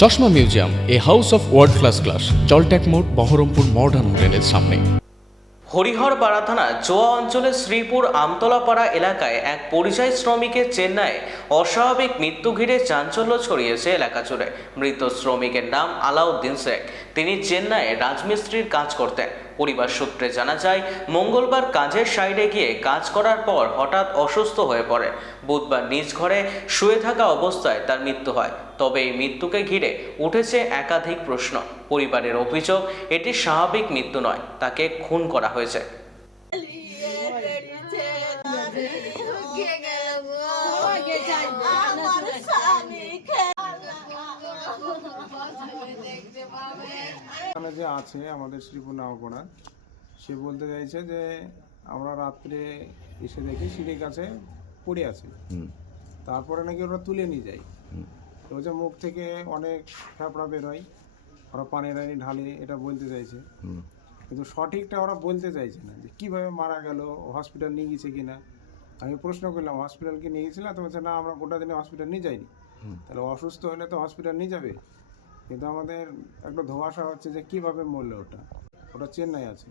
চশমা museum, a house of world class class জলট্যাক মোড়, Baharampur modern হোটেলের সামনে। হরিহর হরিহরপাড়া থানা, জোয়া অঞ্চলের শ্রীপুর আমতলাপাড়া এলাকায় এক পরিযায়ী শ্রমিকের চেন্নাই অস্বাভাবিক মৃত্যু ঘিরে চাঞ্চল্য ছড়িয়েছে এলাকা জুড়ে। মৃত শ্রমিকের নাম আলাউদ্দিন শেখ। তিনি চেন্নাইয়ে রাজমিস্ত্রির কাজ করতেন। পরিবার সূত্রে জানা যায়, মঙ্গলবার কাজের সাইডে গিয়ে কাজ করার পর হঠাৎ অসুস্থ হয়ে পড়ে। বুধবার নিজ ঘরে শুয়ে থাকা অবস্থায় তার মৃত্যু হয়। তবে এই মৃত্যুকে ঘিরে উঠেছে একাধিক প্রশ্ন। পরিবারের অভিযোগ, এটি স্বাভাবিক মৃত্যু নয়, তাকে খুন করা হয়েছে। এখানে যে আছে আমাদের শ্রীপুর নাওকোড়া সে বলতে চাইছে যে আমরা রাত্রে এসে দেখি সিঁড়ির কাছে পড়ে আছে। তারপরে নাকি ওরা তুলে নিয়ে যায়। তো বলছে মুখ থেকে অনেক ফ্যাপড়া বেরোয় ওরা পানির আনি ঢালে এটা বলতে চাইছে। কিন্তু সঠিকটা ওরা বলতে চাইছে না যে কীভাবে মারা গেল হসপিটাল নিয়ে গেছে কিনা। আমি প্রশ্ন করলাম হসপিটাল কি নিয়ে গেছিলাম তো বলছে না আমরা গোটা দিনে হসপিটাল নিয়ে যাইনি। তাহলে অসুস্থ হলে তো হসপিটাল নিয়ে যাবে। কিন্তু আমাদের একটা ধোঁয়াশা হচ্ছে যে কীভাবে মরলো ওটা? ওটা চেন্নাই আছে।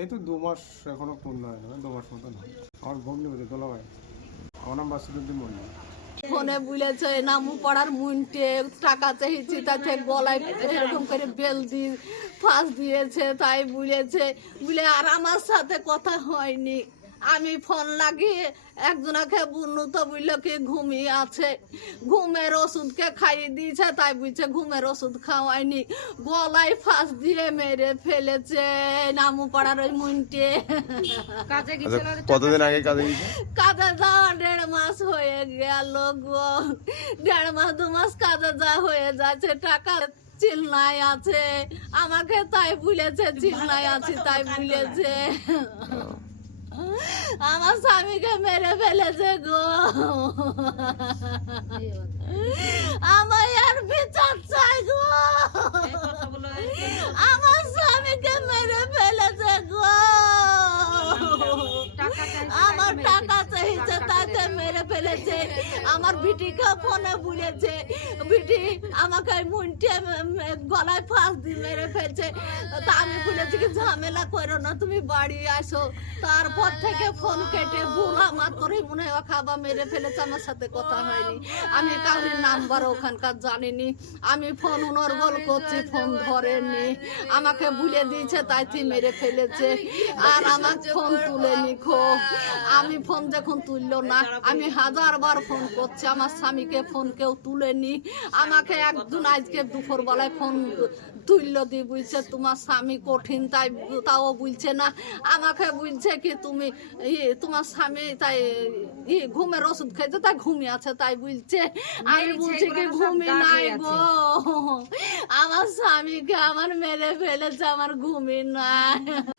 এই তো দু মাস এখনও পূর্ণ হয় না, দু মাস মতন আমার ভগ্নি হচ্ছে দোলা ভাই আমার নাম বাসুদ্দিন মন্ডল ফোনে বলেছে, নামু পাড়ার মুনটে, টাকা চাইছি তাতে গলায় এরকম করে বেল দিয়ে, ফাঁস দিয়েছে, তাই বলেছে। বলে, আর আমার সাথে কথা হয়নি। আমি ফোন লাগিয়ে একজনাকে বুনু তো বুঝলো কি ঘুমিয়ে আছে। ঘুমের ওষুধকে খাইয়ে দিয়েছে তাই বুঝছে ঘুমের ওষুধ খাওয়ায়নি গলায় ফাঁস দিয়ে মেরে ফেলেছে নামু পাড়ার ওই মুনটে। আচ্ছা কতদিন আগে কাজে গেছে কাজে যাওয়া দেড় মাস হয়ে গেল গো। দেড় মাস দু মাস কাজে যা হয়ে যাচ্ছে টাকা চিল্লাই আছে। আমাকে তাই ভুলেছে চিল্লাই আছে তাই ভুলেছে আমার স্বামীকে মেরে ফেলেছে গো আমার আর বিচার চাই গো আমার স্বামীকে মেরে ফেলেছে গো আমার টাকা চাইছে তাতে মেরে ফেলেছে, আমার বিটিকে ফোনে বলেছে বিটি আমাকে মুন্টে গলায় ফাঁস দিয়ে মেরে ফেলছে। তা আমি বলেছি কি, ঝামেলা করো না, তুমি বাড়ি আসো। তারপর থেকে ফোন কেটে বুড়া মাত্রই মনে হয় খাবা মেরে ফেলেছে, আমার সাথে কথা হয়নি। আমি কাউরির নাম্বার ওখানকার জানিনি। আমি ফোন নর্বল করছি, ফোন ধরেনি। আমাকে ভুলে দিয়েছে, তাই মেরে ফেলেছে। আর আমার ফোন তুলেনি আমি ফোন যখন তুললো না আমি হাজার বার ফোন করছি আমার স্বামীকে ফোন কেউ তুলেনি। আমাকে একজন আজকে দুপুর বেলায় ফোন তুললো দিয়ে বলছে তোমার স্বামী কঠিন তাই তাও বলছে না। আমাকে বলছে কি তুমি ই, তোমার স্বামী তাই ই, ঘুমের ওষুধ খাইছে তাই ঘুমিয়ে আছে তাই বলছে। আমি বলছি কি ঘুমি নাই গো। আমার স্বামীকে আমার মেরে ফেলেছে আমার ঘুমি নাই।